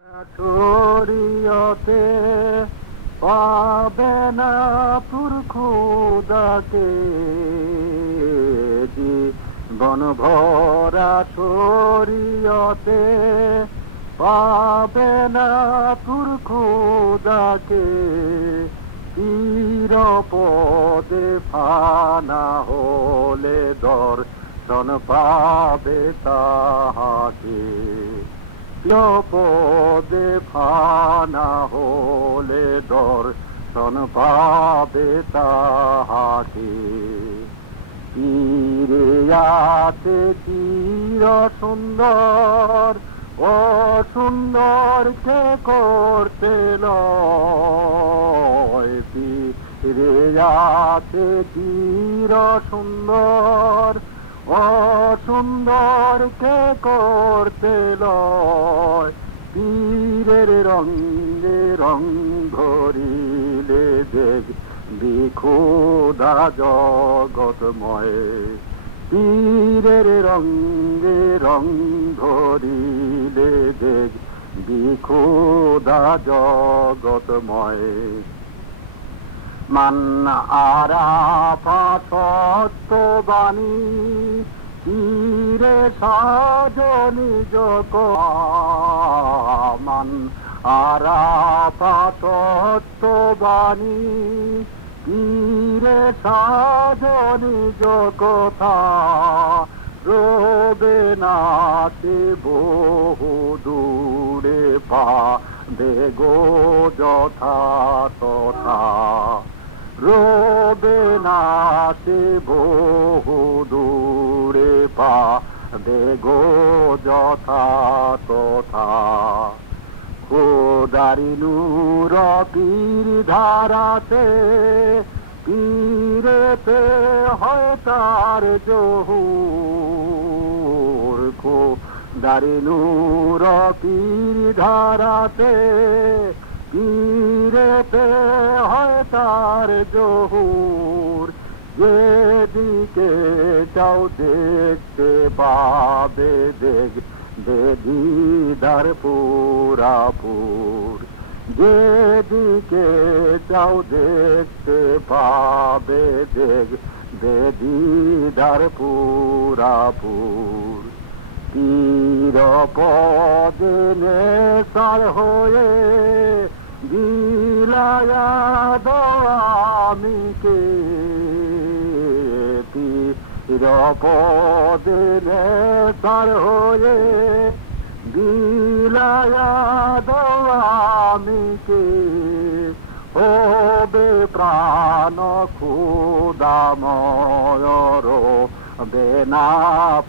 শরীয়তে পাবে না তোর খোদাকে, জীবন ভরা শরীয়তে পাবে না তোর খোদাকে, চিরপদে ফানা হলে দর্শন পাবে তাহাকে। চিরপদে ফানা হলে দর্শন পাবে তাহাকে। তীরে আছে চির সুন্দর, ও সুন্দরকে করতে লয়। তীরে আছে চির সুন্দর, ও সুন্দরকে করতে লয়। পীরের রঙে রং ধরিলে দেখবি খোদা জগৎময়। পীরের রঙে রং ধরিলে দেখবি খোদা জগৎময়। মান আরাফা সত্যবাণী পীরে সাজনি জগ। মান আরাফা সত্যবাণী পীরে সাজনি জগথা। রবে না সে বহু দূরে পাবে গো যথা তথা। রবে না সে বহু দূরে পাবে গো যথা তথা। খোদারি নূর পীর ধারাতে পীরেতে হয় তার জহুর। খোদারি নূর পীর ধারাতে পীরেতে হয় তার জহুর। যেদিকে চাও দেখতে পাবে দেখবে দিদার পুরাপুর। যেদিকে চাও দেখতে পাবে দেখবে দিদার পুরাপুর। চিরপদে নেশার হয়ে বিলায়া দোয়ামিকে। চিরপদে নেশার হয়ে বিলায়া দোয়ামিকে। হবে প্রাণ ক্ষুদাময়র বেনা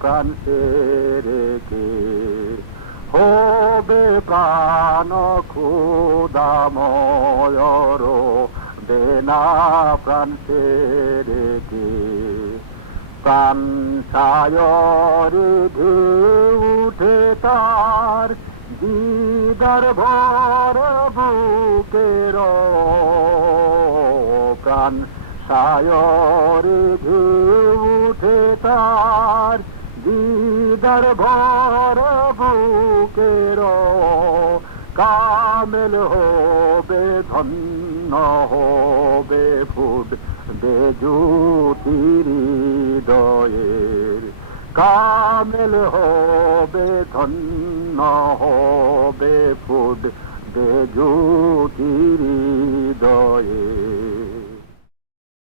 প্রাণ সেরেকে। হবে প্রাণ ক্ষুদাময়র বেনা প্রাণ সেরেকে। প্রাণ সায়রে ঢেউ উঠে তার দিদার ভর বুকের। প্রাণ সায়রে ঢেউ উঠে তার দিদার ভর বুকের। কামেল হবে ধন্য হবে ফুটবে জ্যোতির হৃদয়ের। কামেল হবে ধন্য হবে ফুটবে জ্যোতির হৃদয়ের।